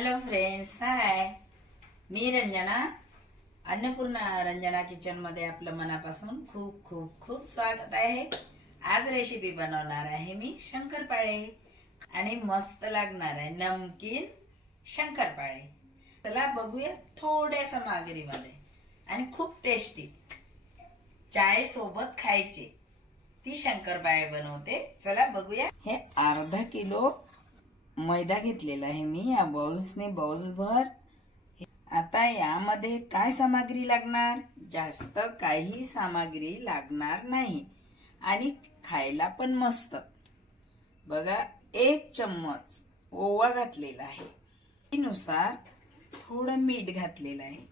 Hello friends, हाय. मी Ranjana, Annapurna Ranjana kitchen मध्ये आपलं मनापासून खूप खूप खूप स्वागत आहे. आज रेसिपी बनवणार आहे मी शंकरपाळे आणि मस्त लागणार आहे नमकीन शंकरपाळे. चला बघूया थोड्या सामग्रीमध्ये आणि खूप टेस्टी चाय सोबत खायचे ती शंकरपाळे बनवते. चला बघूया. हे अर्धा किलो मैदा घेतलेला आहे मी या बाउल्सने, बाउल्स भर. आता यामध्ये काय सामग्री लागणार? जास्त काही सामग्री लागणार नाही आणि खायला पण मस्त. बघा, 1 चम्मच ओवा घातलेला आहे, नुसार थोडं मीठ घातलेलं आहे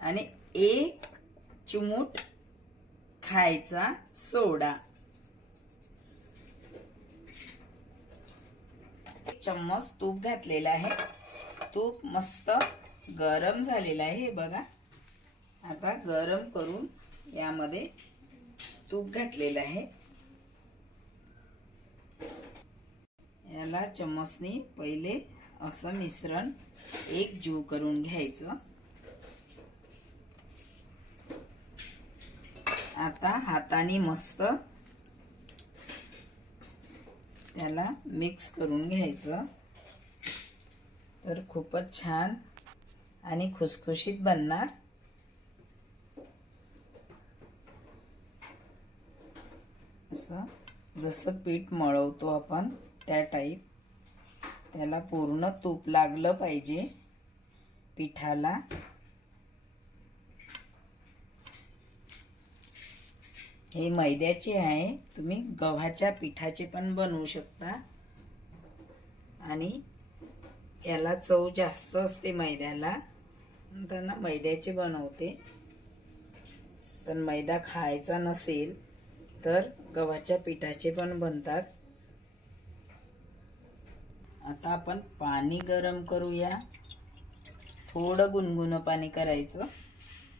आणि 1 चिमूट खायचा सोडा, 1 चम्मच तूप घातलेला आहे. तूप मस्त गरम झालेला आहे. बघा, आता गरम करून यामध्ये तूप घातलेलं आहे. याला चम्मचने पहिले असं मिश्रण एकजीव करून घ्यायचं. आता हाताने मस्त त्याला मिक्स करून घ्यायचं, तर खूपच छान आणि खुसखुशीत बनणार. असं जसं पीठ मळवतो आपण त्या टाईप त्याला पूर्ण तूप लागलं पाहिजे पिठाला. हे मैद्याचे आहे, तुम्ही गव्हाच्या पिठाचे पण बनवू शकता आणि याला चव जास्त असते मैद्याला, त्यांना मैद्याचे बनवते. पण मैदा खायचा नसेल तर गव्हाच्या पिठाचे पण बनतात. आता आपण पाणी गरम करूया. थोडं गुनगुनं पाणी करायचं,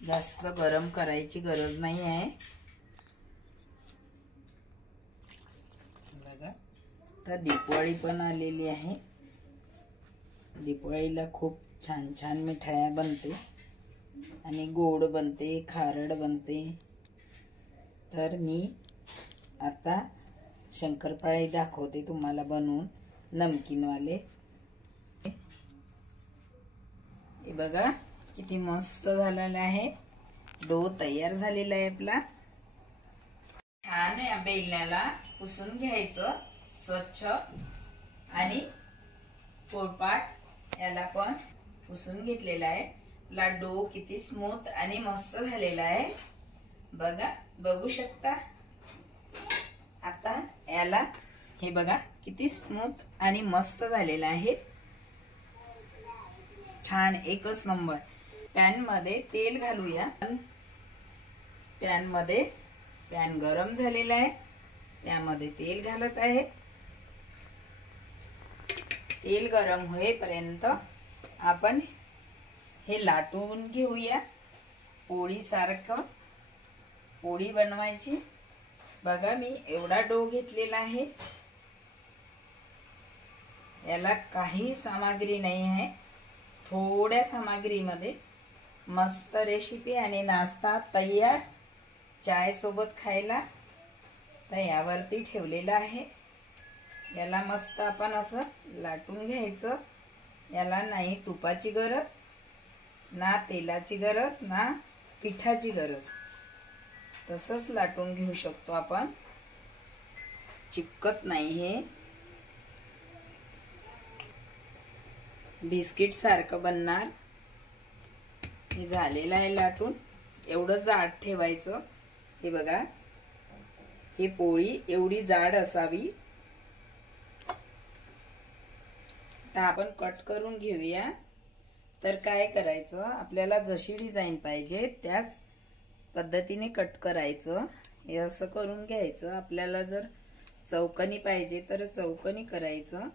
जास्त गरम करायची गरज नाही आहे. तर दिवाळी पण आलेली आहे. दिवाळीला खूप छान छान मिठाया बनते आणि गोड बनते, खारड बनते. तर मी आता शंकरपाळे दाखवते तुम्हाला बनवून, नमकीनवाले. हे बघा किती मस्त झालेला आहे. डो तयार झालेला आहे आपला. छान या बेलण्याला पुसून घ्यायचं स्वच्छ आणि पोळपाट याला पण पुसून घेतलेला आहे. आपला डो किती स्मूथ आणि मस्त झालेला आहे. बघा, बघू शकता. आता याला हे बघा किती स्मूथ आणि मस्त झालेला आहे. छान, एकच नंबर. पॅन मध्ये तेल घालूया. पॅन गरम झालेला आहे, त्यामध्ये तेल घालत आहे. तेल गरम होईपर्यंत आपण हे लाटून घेऊया. पोळी सारखं पोळी बनवायची. बघा, मी एवढा डो घेतलेला आहे. याला काही सामग्री नाही आहे, थोड्या सामग्रीमध्ये मस्त रेसिपी आणि नाश्ता तयार चाय सोबत खायला. तर यावरती ठेवलेला आहे. याला मस्त आपण असं लाटून घ्यायचं. याला नाही तुपाची गरज, ना तेलाची गरज, ना पिठाची गरज. तसंच लाटून घेऊ शकतो आपण, चिपकत नाही. हे बिस्किट सारखं बनणार. हे झालेलं आहे लाटून. एवढं जाड ठेवायचं. हे बघा, ही पोळी एवढी जाड असावी. तर आपण कट करून घेऊया. तर काय करायचं, आपल्याला जशी डिझाईन पाहिजे त्याच पद्धतीने कट करायचं. हे असं करून घ्यायचं. आपल्याला जर चौकोनी पाहिजे तर चौकोनी करायचं.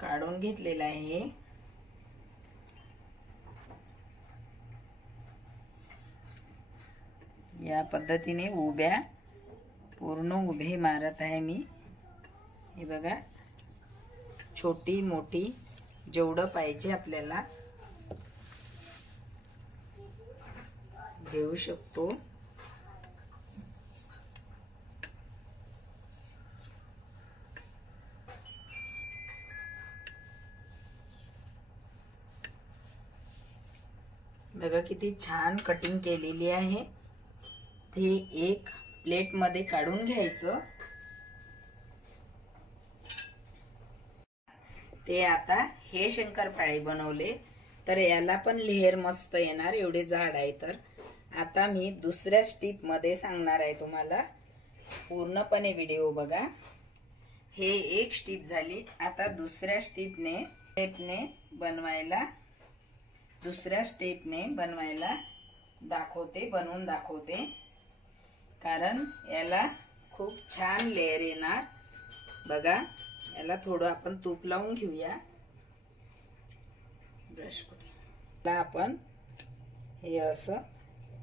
काढून घेतलेला आहे. या पद्धतीने उभ्या पूर्ण उभे मारत आहे मी। हे बघा, छोटी मोठी जेवढं पाहिजे आपल्याला घेऊ शकतो। बघा किती छान कटिंग केलेली आहे। ते एक प्लेट मध्ये काढून घ्यायचं। ते आता हे शंकरपाळे बनवले तर याला पण लेयर मस्त येणार, एवढे जाड आहे। तर आता मी दुसऱ्या स्टेप मध्ये सांगणार आहे तुम्हाला, पूर्णपणे व्हिडिओ बघा। हे एक स्टेप झाली, आता दुसऱ्या स्टेपने बनवायला बनवून दाखवते, कारण याला खूप छान लेयर येणार। बघा, याला थोडं आपण तूप लावून घेऊया। ब्रश कुठे, आपण हे असं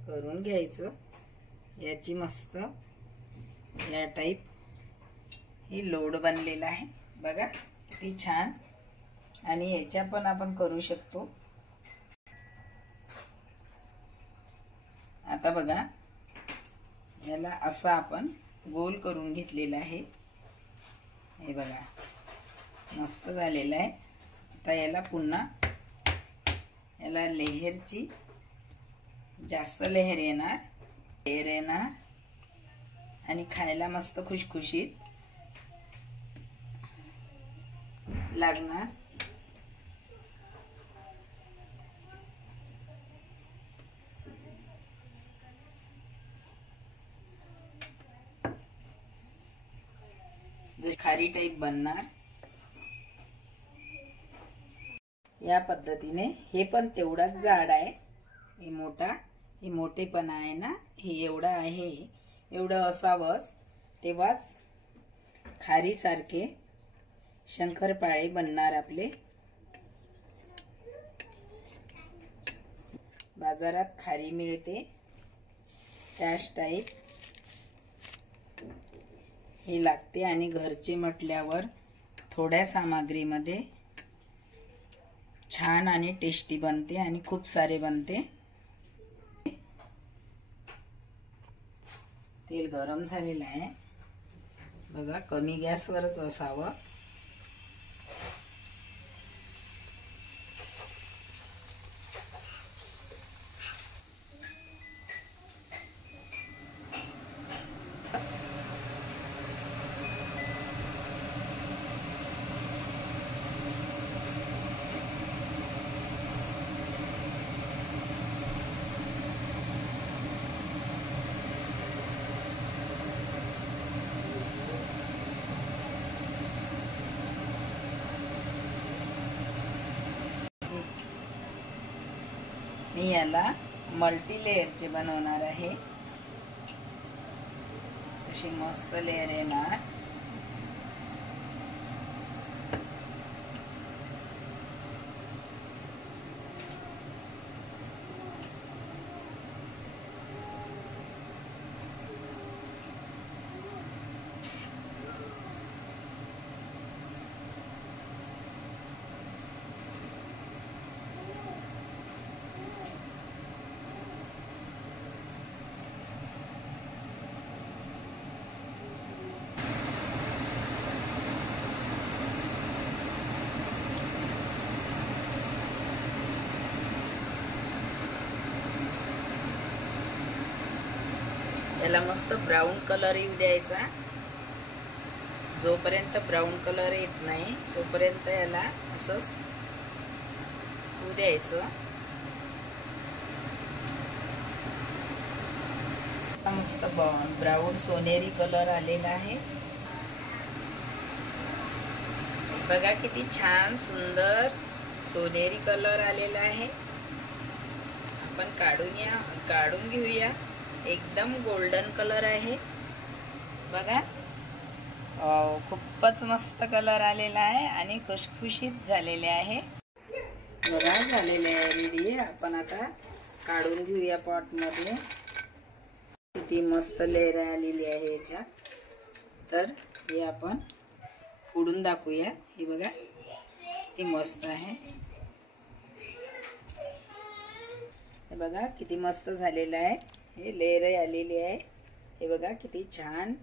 करून घ्यायचं। याची मस्त या टाइप ही लोड बनलेला आहे। बघा किती छान, आणि याच्या पण आपण करू शकतो। आता बघा, याला असं आपण गोल करून घेतलेला आहे। हे बघा मस्त झालेलं आहे। आता याला पुन्हा याला लेहरची जास्त लेहर येणार आणि खायला मस्त खुशखुशीत लागणार। जसे खारी टाइप बनणार। या पद्धतीने हे पण तेवढाच जाड आहे। हे मोठेपणा आहे ना, हे एवढं आहे, एवढं असावंच, तेव्हाच खारी सारखे शंकरपाळे बनणार आपले। बाजारात खारी मिळते त्याच टाइप हे लागते, आणि घरचे म्हटल्यावर थोड्या सामग्रीमध्ये छान आणि टेस्टी बनते आणि खूप सारे बनते। तेल गरम झालेलं आहे बघा, कमी गॅसवरच असावं। मी याला मल्टी लेयरचे बनवणार आहे। अशी मस्त लेयर येणार। याला मस्त ब्राउन कलर येऊ द्यायचा। जोपर्यंत ब्राउन कलर येत नाही तोपर्यंत याला असंच होऊ द्यायचं। मस्त ब्राउन सोनेरी कलर आलेला आहे। बघा किती छान सुंदर सोनेरी कलर आलेला आहे। आपण काढून घेऊया। एकदम गोल्डन कलर आहे बघा। खूपच मस्त कलर आलेला आहे आणि खुशखुशीत झालेले आहे। बघा झालेले आहे रेडी। आपण आता काढून घेऊया पॉट मध्ये। किती मस्त लेयर आलेली आहे याच्यात। तर हे आपण फोडून दाखवूया। हे बघा किती मस्त आहे, हे बघा किती मस्त झालेलं आहे। हे लेयर आलेली आहे, हे बघा किती छान।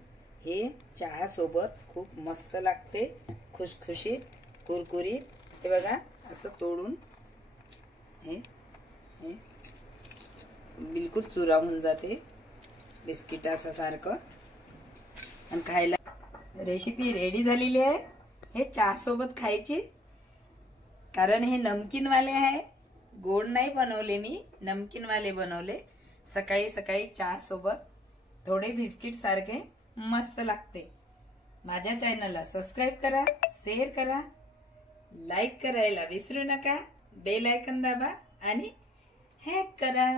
हे चहा सोबत खूप मस्त लागते, खुशखुशीत कुरकुरीत। हे बघा असं तोडून हे बिलकुल चुरा होऊन जाते बिस्किटाचा सारखं। आणि खायला रेसिपी रेडी झालेली आहे। हे चहा सोबत खायची, कारण हे नमकीन वाले आहे, गोड नाही बनवले मी, नमकीन वाले बनवले। सकाळी सकाळी चहा सोबत थोडे बिस्किट सारखे मस्त लागते। माझ्या चॅनलला सबस्क्राइब करा, शेअर करा, लाईक करायला विसरू नका, बेल आयकॉन दाबा आणि हॅक करा।